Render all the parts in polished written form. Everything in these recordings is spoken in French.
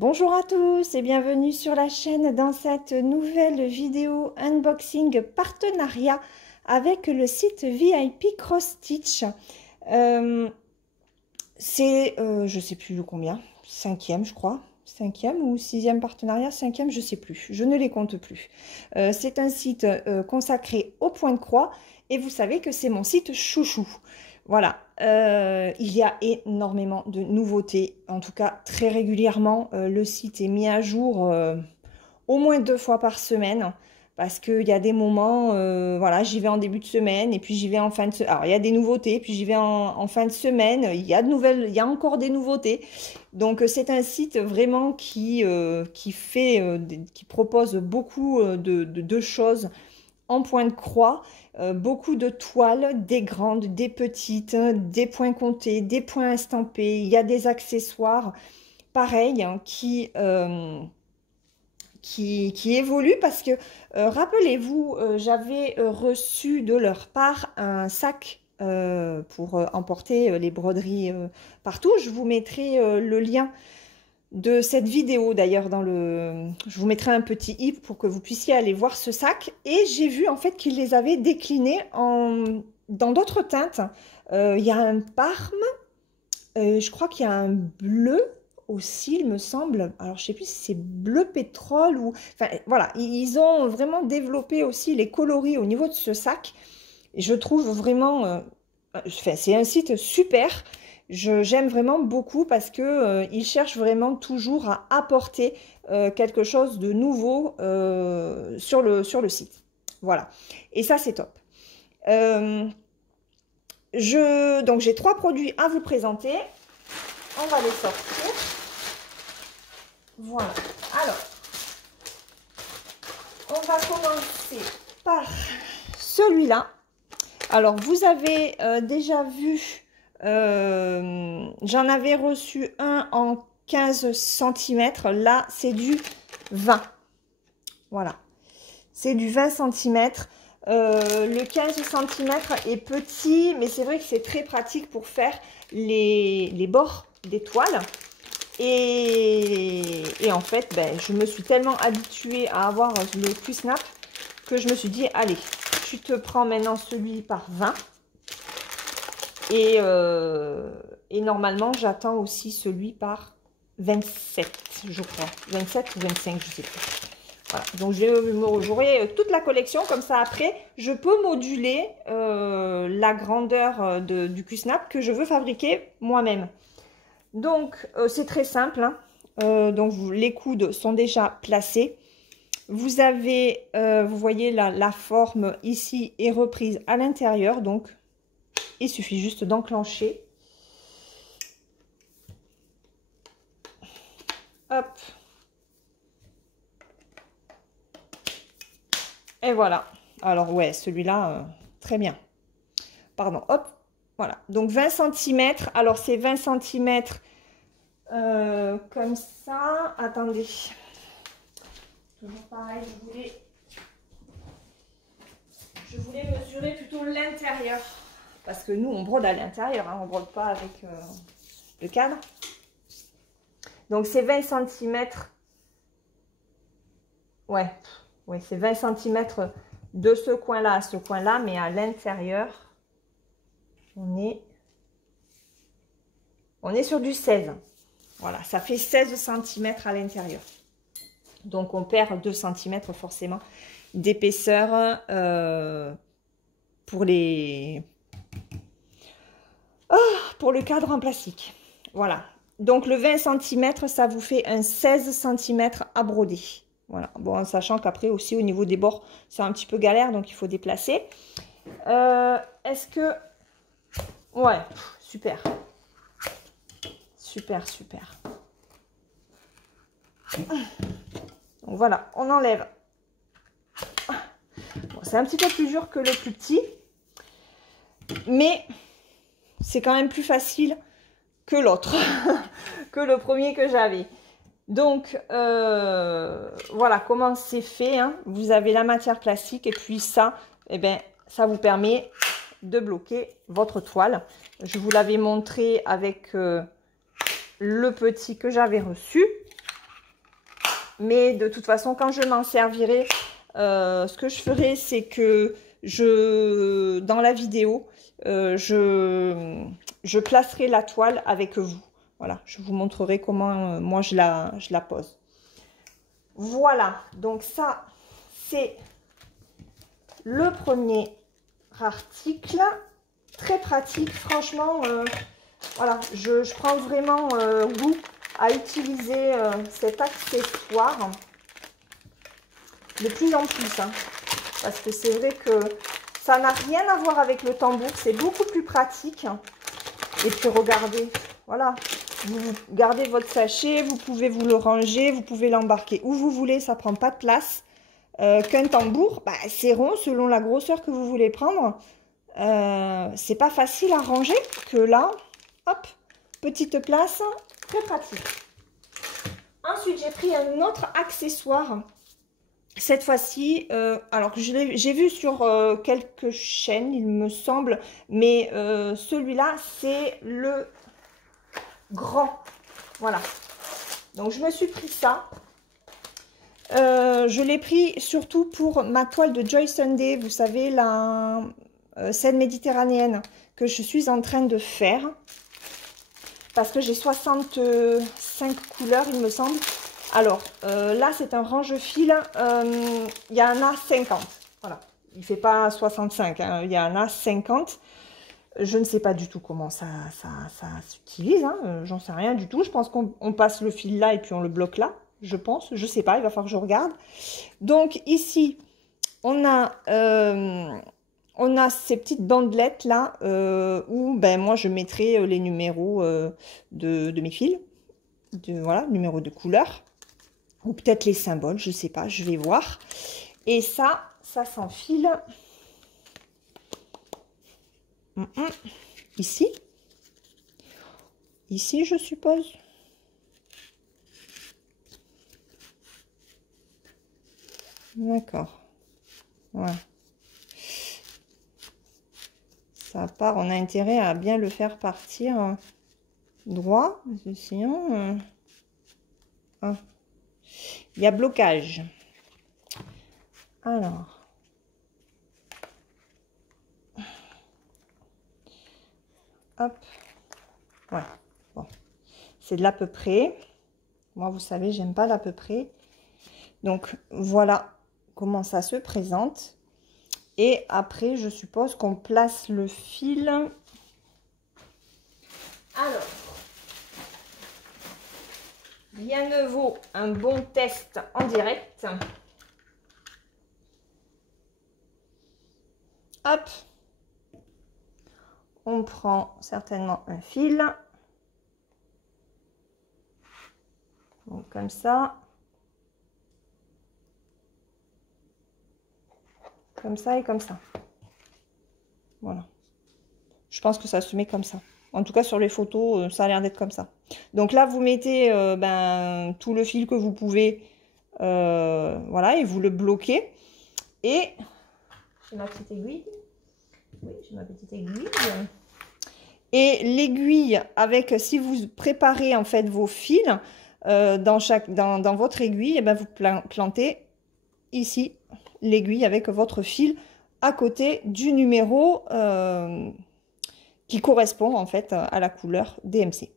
Bonjour à tous et bienvenue sur la chaîne dans cette nouvelle vidéo unboxing partenariat avec le site VIP Cross Stitch. C'est, je sais plus combien, cinquième je crois, cinquième ou sixième partenariat, cinquième je sais plus, je ne les compte plus. C'est un site consacré au point de croix et vous savez que c'est mon site chouchou. Voilà, il y a énormément de nouveautés, en tout cas très régulièrement. Le site est mis à jour au moins 2 fois par semaine parce qu'il y a des moments, voilà, j'y vais en début de semaine et puis j'y vais en fin de semaine. Alors il y a des nouveautés, puis j'y vais en fin de semaine, il y a il y a encore des nouveautés. Donc c'est un site vraiment qui propose beaucoup de choses en point de croix, beaucoup de toiles, des grandes, des petites, des points comptés, des points estampés. Il y a des accessoires, pareil, hein, qui évoluent parce que, rappelez-vous, j'avais reçu de leur part un sac pour emporter les broderies partout. Je vous mettrai le lien de cette vidéo d'ailleurs je vous mettrai un petit i pour que vous puissiez aller voir ce sac et j'ai vu en fait qu'ils les avaient déclinés dans d'autres teintes. Il y a un parme, je crois qu'il y a un bleu aussi il me semble, alors je sais plus si c'est bleu pétrole ou enfin voilà, ils ont vraiment développé aussi les coloris au niveau de ce sac et je trouve vraiment enfin, c'est un site super. J'aime vraiment beaucoup parce que ils cherchent vraiment toujours à apporter quelque chose de nouveau sur le site. Voilà. Et ça, c'est top. Donc, j'ai 3 produits à vous présenter. On va les sortir. Voilà. Alors, on va commencer par celui-là. Alors, vous avez déjà vu... j'en avais reçu un en 15 cm. Là, c'est du 20. Voilà. C'est du 20 cm. Le 15 cm est petit, mais c'est vrai que c'est très pratique pour faire les bords des toiles. Et en fait, ben, je me suis tellement habituée à avoir le Q-Snap que je me suis dit, allez, tu te prends maintenant celui par 20. Et normalement, j'attends aussi celui par 27, je crois. 27 ou 25, je ne sais plus. Voilà. Donc, j'aurai toute la collection. Comme ça, après, je peux moduler la grandeur du Q-Snap que je veux fabriquer moi-même. Donc, c'est très simple. Hein. Donc, les coudes sont déjà placés. Vous avez, vous voyez, la forme ici est reprise à l'intérieur. Donc, il suffit juste d'enclencher. Hop. Et voilà. Alors, ouais, celui-là, très bien. Pardon, hop. Voilà. Donc, 20 cm. Alors, c'est 20 cm comme ça. Attendez. Toujours pareil, je voulais mesurer plutôt l'intérieur. Parce que nous, on brode à l'intérieur, hein, on ne brode pas avec le cadre. Donc, c'est 20 cm. Ouais, c'est 20 cm de ce coin-là à ce coin-là, mais à l'intérieur, on est sur du 16. Voilà, ça fait 16 cm à l'intérieur. Donc, on perd 2 cm forcément d'épaisseur pour le cadre en plastique. Voilà. Donc, le 20 cm, ça vous fait un 16 cm à broder. Voilà. Bon, en sachant qu'après aussi, au niveau des bords, c'est un petit peu galère, donc il faut déplacer. Est-ce que... Ouais, super. Super, super. Donc, voilà, on enlève. Bon, c'est un petit peu plus dur que le plus petit, mais c'est quand même plus facile que l'autre, que le premier que j'avais. Donc, voilà comment c'est fait. Hein. Vous avez la matière plastique et puis ça, eh ben, ça vous permet de bloquer votre toile. Je vous l'avais montré avec le petit que j'avais reçu. Mais de toute façon, quand je m'en servirai, ce que je ferai, c'est que dans la vidéo, je placerai la toile avec vous. Voilà, je vous montrerai comment moi je la pose. Voilà, donc ça, c'est le premier article. Très pratique, franchement, voilà, je prends vraiment goût à utiliser cet accessoire de plus en plus, hein, parce que c'est vrai que ça n'a rien à voir avec le tambour, c'est beaucoup plus pratique. Et puis regardez, voilà, vous gardez votre sachet, vous pouvez vous le ranger, vous pouvez l'embarquer où vous voulez, ça prend pas de place. Qu'un tambour, bah, c'est rond selon la grosseur que vous voulez prendre. C'est pas facile à ranger que là, hop, petite place, très pratique. Ensuite, j'ai pris un autre accessoire. Cette fois-ci, alors que j'ai vu sur quelques chaînes, il me semble, mais celui-là, c'est le grand. Voilà. Donc, je me suis pris ça. Je l'ai pris surtout pour ma toile de Joy Sunday. Vous savez, la scène méditerranéenne que je suis en train de faire. Parce que j'ai 65 couleurs, il me semble. Alors, là, c'est un range-fil. Il y en a 50. Voilà. Il ne fait pas 65. Hein. Il y en a 50. Je ne sais pas du tout comment ça s'utilise. Hein. J'en sais rien du tout. Je pense qu'on passe le fil là et puis on le bloque là. Je pense. Je ne sais pas. Il va falloir que je regarde. Donc, ici, on a ces petites bandelettes là où ben, moi, je mettrai les numéros de mes fils. Voilà, numéro de couleur. Ou peut-être les symboles, je sais pas, je vais voir. Et ça s'enfile ici. Ici, je suppose. D'accord. Voilà. Ça part, on a intérêt à bien le faire partir droit, parce que sinon... il y a blocage. Alors. Hop. Voilà. Bon. C'est de l'à peu près. Moi, vous savez, j'aime pas l'à peu près. Donc, voilà comment ça se présente. Et après, je suppose qu'on place le fil. Alors. Rien ne vaut un bon test en direct. Hop. On prend certainement un fil. Donc, comme ça. Comme ça et comme ça. Voilà. Je pense que ça se met comme ça. En tout cas, sur les photos, ça a l'air d'être comme ça. Donc là, vous mettez ben, tout le fil que vous pouvez. Voilà, et vous le bloquez. Et j'ai ma petite aiguille. Oui, j'ai ma petite aiguille. Et l'aiguille, avec, si vous préparez en fait vos fils dans votre aiguille, et ben, vous plantez ici l'aiguille avec votre fil à côté du numéro qui correspond en fait à la couleur DMC.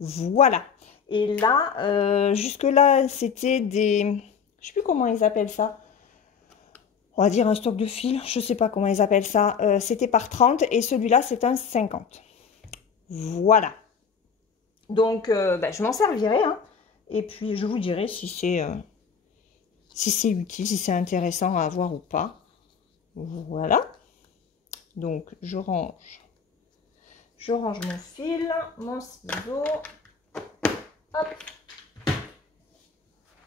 Voilà. Et là, jusque là, c'était des... Je sais plus comment ils appellent ça. On va dire un stock de fil. Je sais pas comment ils appellent ça. C'était par 30 et celui-là, c'est un 50. Voilà. Donc, ben, je m'en servirai. Hein. Et puis, je vous dirai si c'est utile, si c'est intéressant à avoir ou pas. Voilà. Donc, je range mon fil, mon ciseau. Hop.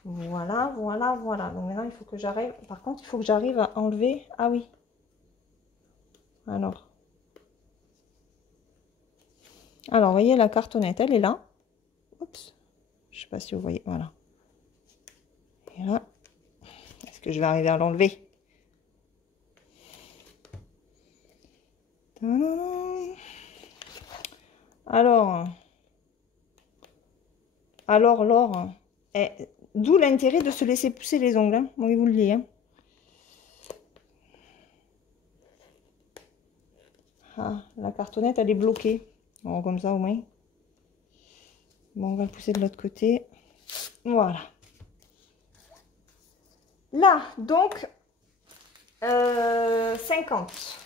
Voilà, voilà, voilà. Donc maintenant, il faut que j'arrive. Par contre, il faut que j'arrive à enlever. Ah oui. Alors, vous voyez, la cartonnette, elle est là. Oups. Je sais pas si vous voyez. Voilà. Et là. Est-ce que je vais arriver à l'enlever? Alors, Laure, D'où l'intérêt de se laisser pousser les ongles, hein. Oui, vous le dites, hein. Ah, la cartonnette, elle est bloquée. Bon, comme ça, au moins. Bon, on va le pousser de l'autre côté. Voilà. Là, donc, 50.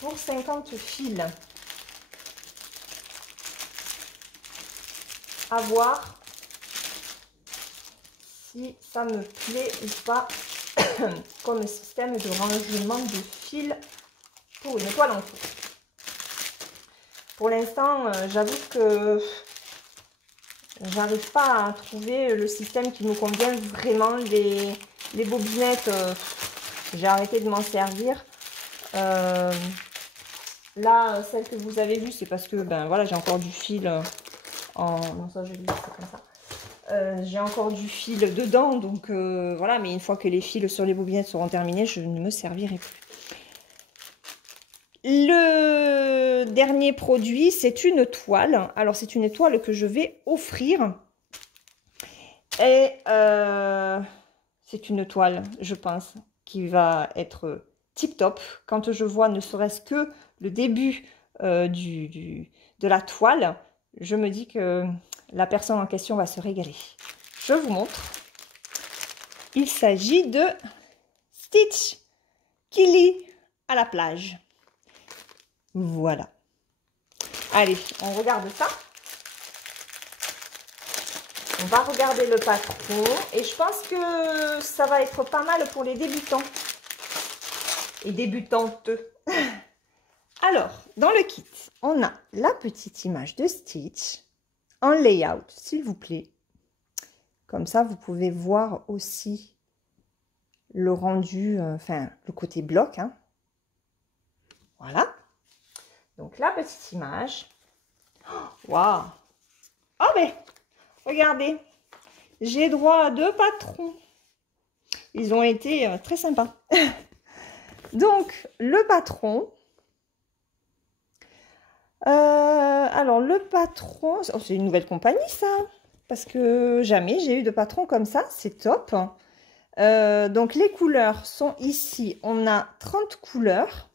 Pour 50 fils. À voir si ça me plaît ou pas comme système de rangement de fils pour une toile en tout. Pour l'instant, j'avoue que j'arrive pas à trouver le système qui nous convient vraiment. Les bobinettes, j'ai arrêté de m'en servir. Là, celle que vous avez vue, c'est parce que ben voilà, j'ai encore du fil non, ça je l'ai, c'est comme ça. J'ai encore du fil dedans, donc voilà, mais une fois que les fils sur les bobinettes seront terminés, je ne me servirai plus. Le dernier produit, c'est une toile. Alors, c'est une toile que je vais offrir. Et c'est une toile, je pense, qui va être tip top. Quand je vois ne serait-ce que le début de la toile, je me dis que la personne en question va se régaler. Je vous montre. Il s'agit de Stitch Kili à la plage. Voilà. Allez, on regarde ça. On va regarder le patron. Et je pense que ça va être pas mal pour les débutants. Et débutantes. Alors, dans le kit, on a la petite image de Stitch en layout, s'il vous plaît. Comme ça, vous pouvez voir aussi le rendu, enfin, le côté bloc. Hein. Voilà. Donc, la petite image. Waouh! Oh, mais regardez, j'ai droit à 2 patrons. Ils ont été très sympas. Donc, le patron. Alors, le patron, oh, c'est une nouvelle compagnie, ça. Parce que jamais j'ai eu de patron comme ça. C'est top. Donc, les couleurs sont ici. On a 30 couleurs.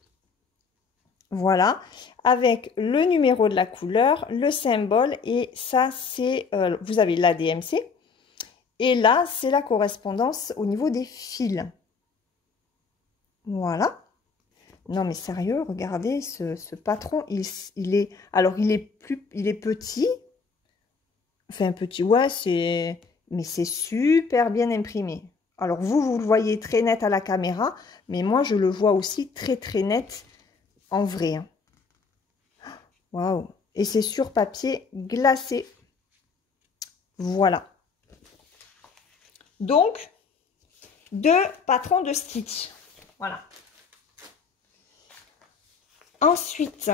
Voilà. Avec le numéro de la couleur, le symbole. Et ça, c'est... vous avez l'ADMC. Et là, c'est la correspondance au niveau des fils. Voilà. Non, mais sérieux, regardez, ce patron, il est... Alors, il est petit. Enfin, petit, ouais, c'est... Mais c'est super bien imprimé. Alors, vous le voyez très net à la caméra. Mais moi, je le vois aussi très, très net en vrai. Waouh! Et c'est sur papier glacé. Voilà. Donc, 2 patrons de Stitch. Voilà. Ensuite,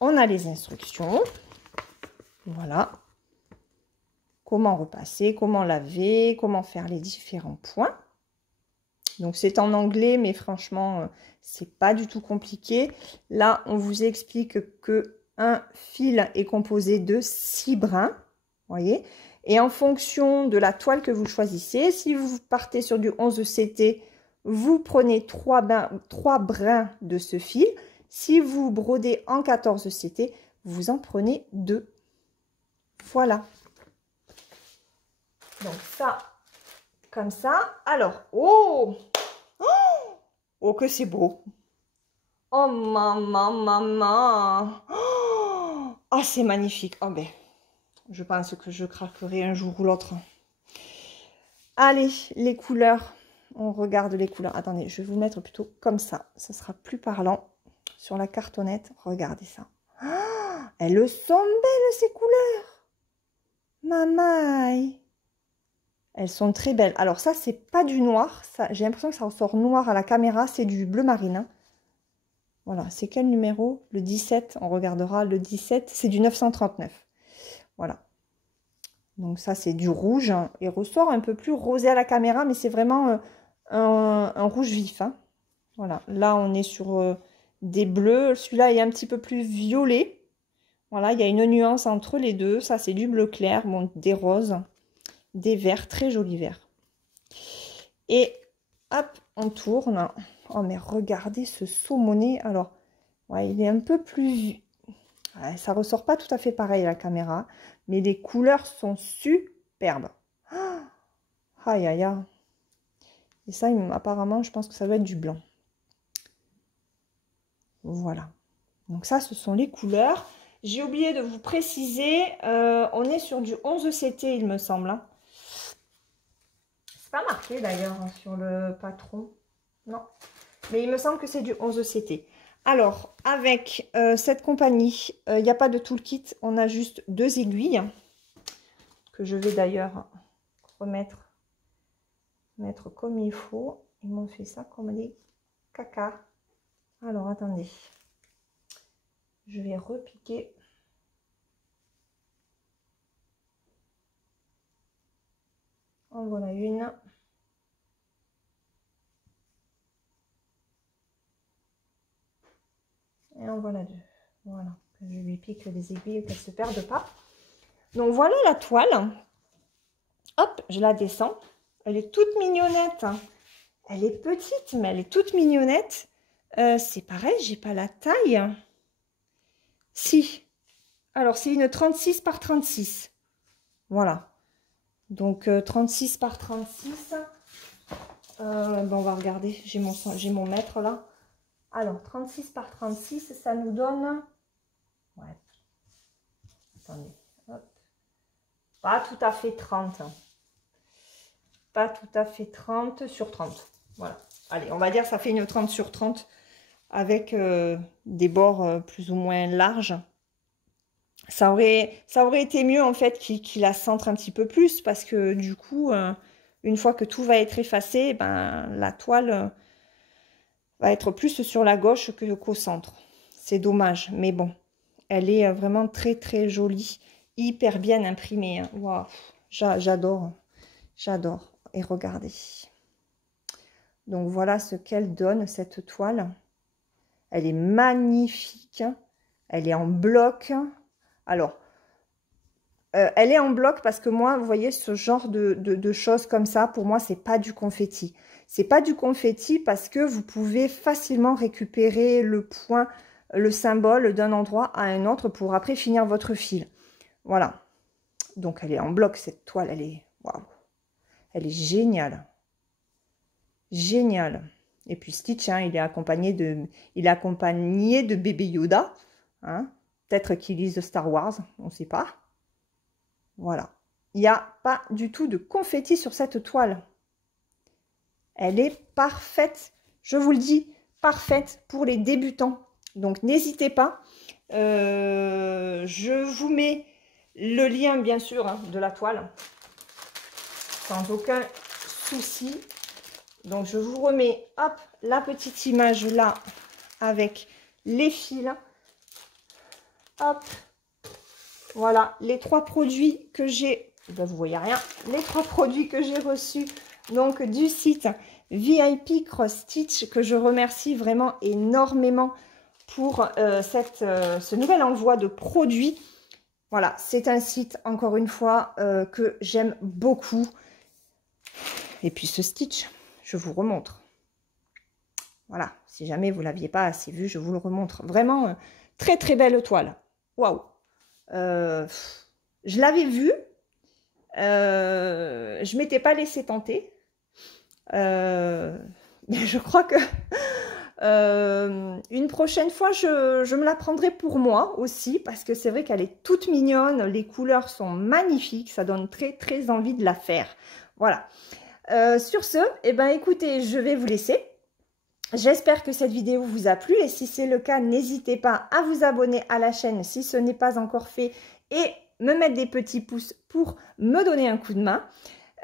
on a les instructions. Voilà. Comment repasser, comment laver, comment faire les différents points. Donc, c'est en anglais, mais franchement, c'est pas du tout compliqué. Là, on vous explique que un fil est composé de 6 brins. Voyez. Et en fonction de la toile que vous choisissez, si vous partez sur du 11 CT, vous prenez 3 brins de ce fil. Si vous brodez en 14 CT, vous en prenez 2. Voilà. Donc ça, comme ça. Alors, oh, oh que c'est beau. Oh, maman. Oh, c'est magnifique. Oh, ben, je pense que je craquerai un jour ou l'autre. Allez, les couleurs. On regarde les couleurs. Attendez, je vais vous mettre plutôt comme ça. Ça sera plus parlant. Sur la cartonnette, regardez ça. Oh, elles sont belles ces couleurs. Maman. Elles sont très belles. Alors ça, c'est pas du noir. J'ai l'impression que ça ressort noir à la caméra. C'est du bleu marine. Hein. Voilà, c'est quel numéro? Le 17. On regardera le 17. C'est du 939. Voilà. Donc ça, c'est du rouge. Hein. Il ressort un peu plus rosé à la caméra, mais c'est vraiment un rouge vif. Hein. Voilà. Là, on est sur... des bleus, celui-là est un petit peu plus violet. Voilà, il y a une nuance entre les deux. Ça, c'est du bleu clair, bon, des roses. des verts, très jolis verts. Et hop, on tourne. Oh, mais regardez ce saumonné. Alors, ouais, il est un peu plus... Ouais, ça ressort pas tout à fait pareil à la caméra, mais les couleurs sont superbes. Ah, aïe, aïe, aïe. Et ça, apparemment, je pense que ça doit être du blanc. Voilà. Donc ça, ce sont les couleurs. J'ai oublié de vous préciser, on est sur du 11 CT, il me semble. Hein. C'est pas marqué d'ailleurs hein, sur le patron. Non. Mais il me semble que c'est du 11 CT. Alors, avec cette compagnie, il n'y a pas de toolkit. On a juste 2 aiguilles. Que je vais d'ailleurs mettre comme il faut. Ils m'ont fait ça comme des caca. Alors, attendez. Je vais repiquer. En voilà une. Et en voilà deux. Voilà. Je lui pique les aiguilles, qu'elles ne se perdent pas. Donc voilà la toile. Hop, je la descends. Elle est toute mignonnette. Elle est petite, mais elle est toute mignonnette. C'est pareil, j'ai pas la taille. Si. Alors, c'est une 36 par 36. Voilà. Donc, 36 par 36. Bon, on va regarder. J'ai mon mètre là. Alors, 36 par 36, ça nous donne... Ouais. Attendez. Hop. Pas tout à fait 30. Pas tout à fait 30 sur 30. Voilà. Allez, on va dire ça fait une 30 sur 30 avec des bords plus ou moins larges. Ça aurait été mieux en fait qu'il la centre un petit peu plus parce que du coup, une fois que tout va être effacé, ben, la toile va être plus sur la gauche qu'au centre. C'est dommage, mais bon, elle est vraiment très très jolie, hyper bien imprimée. Hein. Wow. J'adore, j'adore. Et regardez. Donc voilà ce qu'elle donne, cette toile. Elle est magnifique. Elle est en bloc. Alors, elle est en bloc parce que moi, vous voyez, ce genre de choses comme ça, pour moi, c'est pas du confetti. C'est pas du confetti parce que vous pouvez facilement récupérer le point, le symbole d'un endroit à un autre pour après finir votre fil. Voilà. Donc, elle est en bloc, cette toile. Elle est... Waouh. Elle est géniale. Génial. Et puis Stitch, hein, il est accompagné de bébé Yoda. Hein. Peut-être qu'il lise Star Wars, on ne sait pas. Voilà. Il n'y a pas du tout de confetti sur cette toile. Elle est parfaite. Je vous le dis, parfaite pour les débutants. Donc n'hésitez pas. Je vous mets le lien, bien sûr, hein, de la toile. Sans aucun souci. Donc, je vous remets, hop, la petite image là, avec les fils. Hop. Voilà, les 3 produits que j'ai, ben, vous voyez rien, les 3 produits que j'ai reçus, donc, du site VIP Cross Stitch, que je remercie vraiment énormément pour ce nouvel envoi de produits. Voilà, c'est un site, encore une fois, que j'aime beaucoup. Et puis, ce Stitch... Je vous remontre. Voilà, si jamais vous ne l'aviez pas assez vu, je vous le remontre. Vraiment, très très belle toile. Waouh. Je l'avais vue. Je ne m'étais pas laissé tenter. Mais je crois que une prochaine fois, je me la prendrai pour moi aussi. Parce que c'est vrai qu'elle est toute mignonne. Les couleurs sont magnifiques. Ça donne très très envie de la faire. Voilà. Sur ce, eh ben, écoutez, je vais vous laisser. J'espère que cette vidéo vous a plu et si c'est le cas, n'hésitez pas à vous abonner à la chaîne si ce n'est pas encore fait et me mettre des petits pouces pour me donner un coup de main.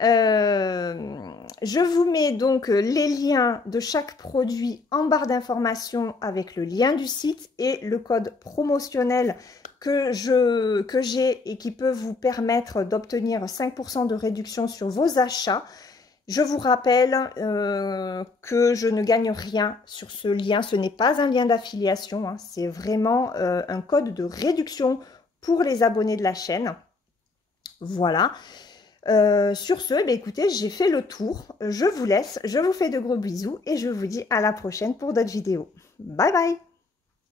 Je vous mets donc les liens de chaque produit en barre d'informations avec le lien du site et le code promotionnel que j'ai et qui peut vous permettre d'obtenir 5% de réduction sur vos achats. Je vous rappelle que je ne gagne rien sur ce lien. Ce n'est pas un lien d'affiliation. Hein, c'est vraiment un code de réduction pour les abonnés de la chaîne. Voilà. Sur ce, bah, écoutez, j'ai fait le tour. Je vous laisse, je vous fais de gros bisous et je vous dis à la prochaine pour d'autres vidéos. Bye bye!